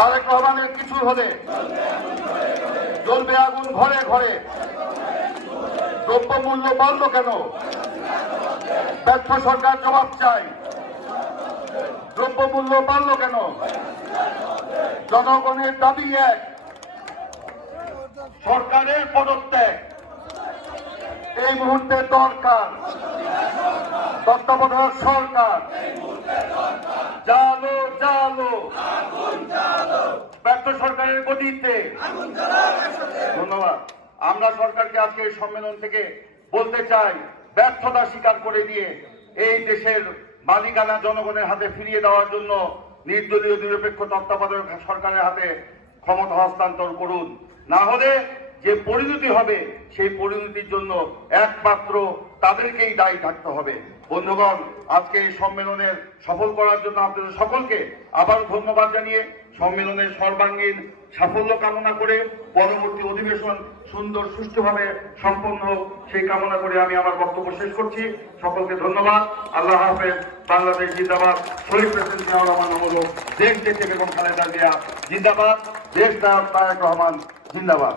তারেক রহমানের কিছু হলে জ্বলবে আগুন ঘরে ঘরে। দ্রব্যমূল্য বাড়ল কেন? ব্যর্থ সরকার জবাব চাই। দ্রব্যমূল্য বাড়ল কেন? জনগণের দাবি এক, সরকারের পদত্যাগ এই মুহূর্তে দরকার। তত্ত্বাবধায়ক সরকার জালো জালো, ব্যর্থ সরকারের গতিতে। ধন্যবাদ। আমরা সরকারকে আজকে এই সম্মেলন থেকে বলতে চাই, ব্যর্থতা স্বীকার করে দিয়ে এই দেশের মালিকানা জনগণের হাতে ফিরিয়ে দেওয়ার জন্য নির্দলীয় নিরপেক্ষ তত্ত্বাবধায়ক সরকারের হাতে ক্ষমতা হস্তান্তর করুন। না হলে যে পরিণতি হবে সেই পরিণতির জন্য একমাত্র তাদেরকেই দায়ী থাকতে হবে। বন্ধুগণ, আজকে এই সম্মেলনের সফল করার জন্য আপনাদের সকলকে আবার ধন্যবাদ জানিয়ে সম্মেলনের সর্বাঙ্গীন সাফল্য কামনা করে পরবর্তী অধিবেশন সুন্দর সুষ্ঠুভাবে সম্পন্ন হোক সেই কামনা করে আমি আমার বক্তব্য শেষ করছি। সকলকে ধন্যবাদ। আল্লাহ হাফেজ। বাংলাদেশ জিন্দাবাদ। শহীদ প্রেসিডেন্ট জিয়াউর রহমান অমর, দেশ দেশে বেগম খালেদা জিয়া জিন্দাবাদ। দেশ নায়ক তারেক রহমান জিন্দাবাদ।